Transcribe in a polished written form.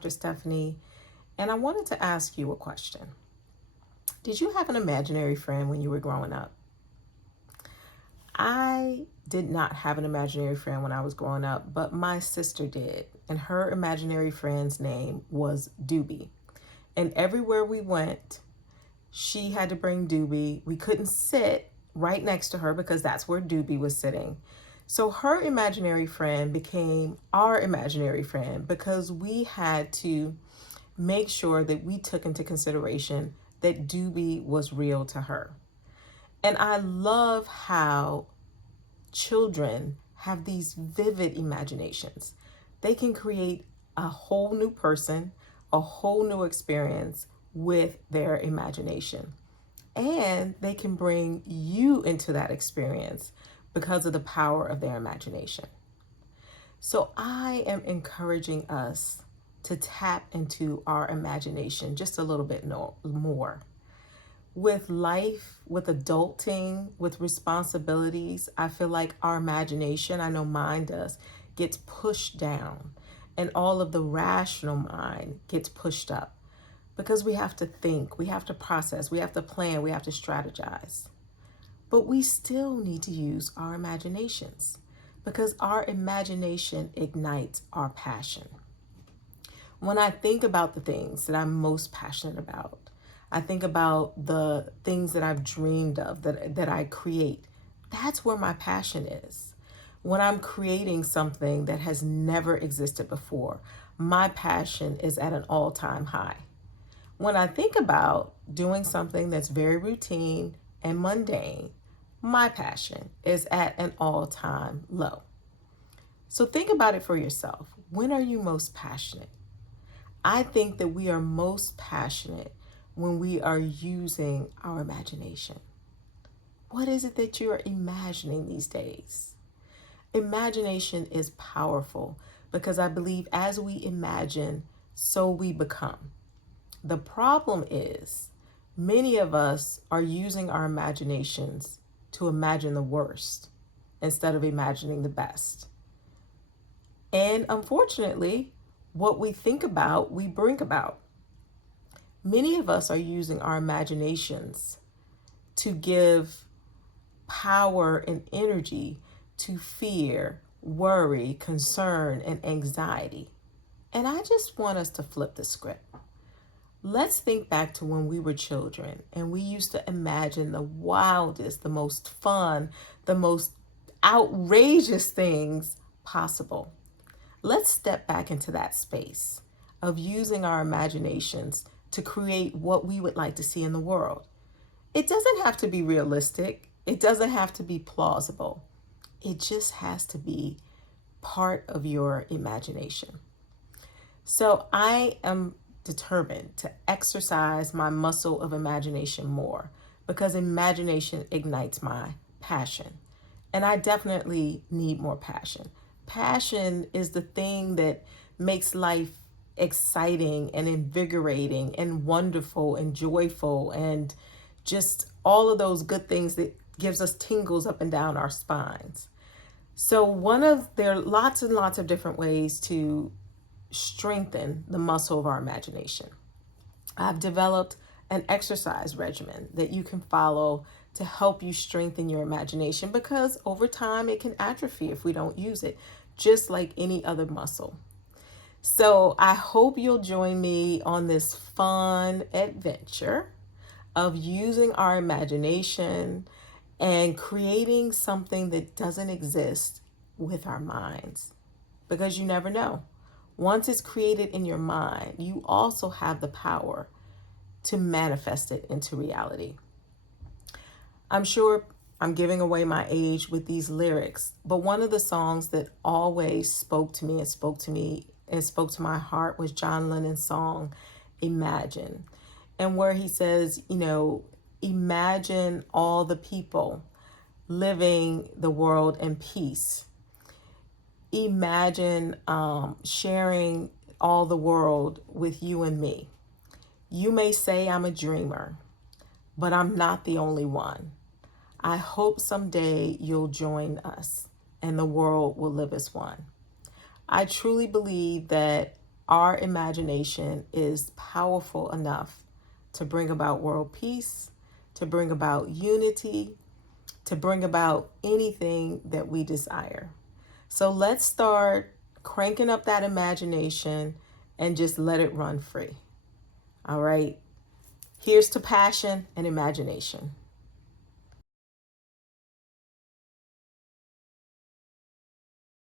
Dr. Stephanie, and I wanted to ask you a question. Did you have an imaginary friend when you were growing up? I did not have an imaginary friend when I was growing up, but my sister did, and her imaginary friend's name was Doobie. And everywhere we went, she had to bring Doobie. We couldn't sit right next to her because that's where Doobie was sitting. So her imaginary friend became our imaginary friend because we had to make sure that we took into consideration that Doobie was real to her. And I love how children have these vivid imaginations. They can create a whole new person, a whole new experience with their imagination. And they can bring you into that experience because of the power of their imagination. So I am encouraging us to tap into our imagination just a little bit more. With life, with adulting, with responsibilities, I feel like our imagination, I know mine does, gets pushed down, and all of the rational mind gets pushed up because we have to think, we have to process, we have to plan, we have to strategize. But we still need to use our imaginations because our imagination ignites our passion. When I think about the things that I'm most passionate about, I think about the things that I've dreamed of, that I create. That's where my passion is. When I'm creating something that has never existed before, my passion is at an all-time high. When I think about doing something that's very routine and mundane, my passion is at an all-time low. So think about it for yourself. When are you most passionate? I think that we are most passionate when we are using our imagination. What is it that you are imagining these days? Imagination is powerful because I believe as we imagine, so we become. The problem is many of us are using our imaginations to imagine the worst instead of imagining the best. And unfortunately, what we think about, we bring about. Many of us are using our imaginations to give power and energy to fear, worry, concern, and anxiety. And I just want us to flip the script. Let's think back to when we were children and we used to imagine the wildest, the most fun, the most outrageous things possible. Let's step back into that space of using our imaginations to create what we would like to see in the world. It doesn't have to be realistic. It doesn't have to be plausible. It just has to be part of your imagination. So I am determined to exercise my muscle of imagination more because imagination ignites my passion. And I definitely need more passion. Passion is the thing that makes life exciting and invigorating and wonderful and joyful and just all of those good things that gives us tingles up and down our spines. So there are lots and lots of different ways to strengthen the muscle of our imagination. I've developed an exercise regimen that you can follow to help you strengthen your imagination because over time it can atrophy if we don't use it, just like any other muscle. So I hope you'll join me on this fun adventure of using our imagination and creating something that doesn't exist with our minds. Because you never know. Once it's created in your mind, you also have the power to manifest it into reality. I'm sure I'm giving away my age with these lyrics, but one of the songs that always spoke to me and spoke to my heart was John Lennon's song, Imagine. And where he says, imagine all the people living the world in peace. Imagine sharing all the world with you and me. You may say I'm a dreamer, but I'm not the only one. I hope someday you'll join us and the world will live as one. I truly believe that our imagination is powerful enough to bring about world peace, to bring about unity, to bring about anything that we desire. So let's start cranking up that imagination and just let it run free. All right. Here's to passion and imagination.